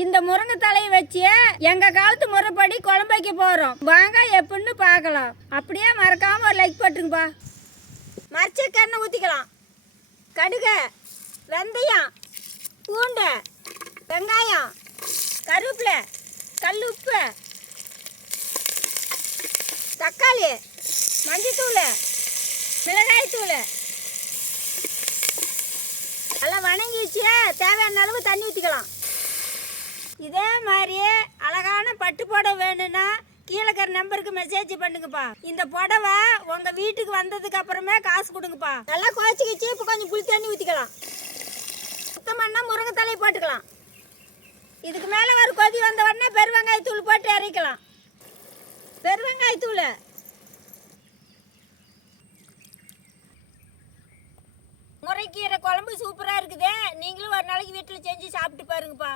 இந்த முருங்கை தலையை வச்சு எங்க காலத்து முறைப்படி குழம்பு வைக்க போறோம். வாங்க எப்படின்னு பார்க்கலாம். அப்படியே மறக்காம ஒரு லைக் போட்டுருங்கப்பா. மரிச்ச எண்ணெய் ஊற்றிக்கலாம். கடுகு, வெந்தயம், பூண்டு, வெங்காயம், கருவேப்பிலை, கல் உப்பு, தக்காளி, மஞ்சத்தூள், மிளகாய்த்தூள் எல்லாம் வணங்கி வச்சு தேவையான அளவு தண்ணி ஊற்றிக்கலாம். இதே மாதிரி அழகான பட்டு புடவை வேணும்னா கீழே இருக்கிற நம்பருக்கு மெசேஜ் பண்ணுங்கப்பா. இந்த புடவை உங்கள் வீட்டுக்கு வந்ததுக்கு அப்புறமே காசு கொடுங்கப்பா. நல்லா குழச்சிக்கிச்சு. இப்போ கொஞ்சம் புளி தண்ணி ஊற்றிக்கலாம். சுத்தம் பண்ணால் முருங்கை தலையை போட்டுக்கலாம். இதுக்கு மேலே ஒரு கொதி வந்த உடனே பெருவெங்காயத்தூள் போட்டு இறக்கலாம். பெருவெங்காயத்தூள், முறைக்கீரை குழம்பு சூப்பராக இருக்குது. நீங்களும் ஒரு நாளைக்கு வீட்டில் செஞ்சு சாப்பிட்டு பாருங்கப்பா.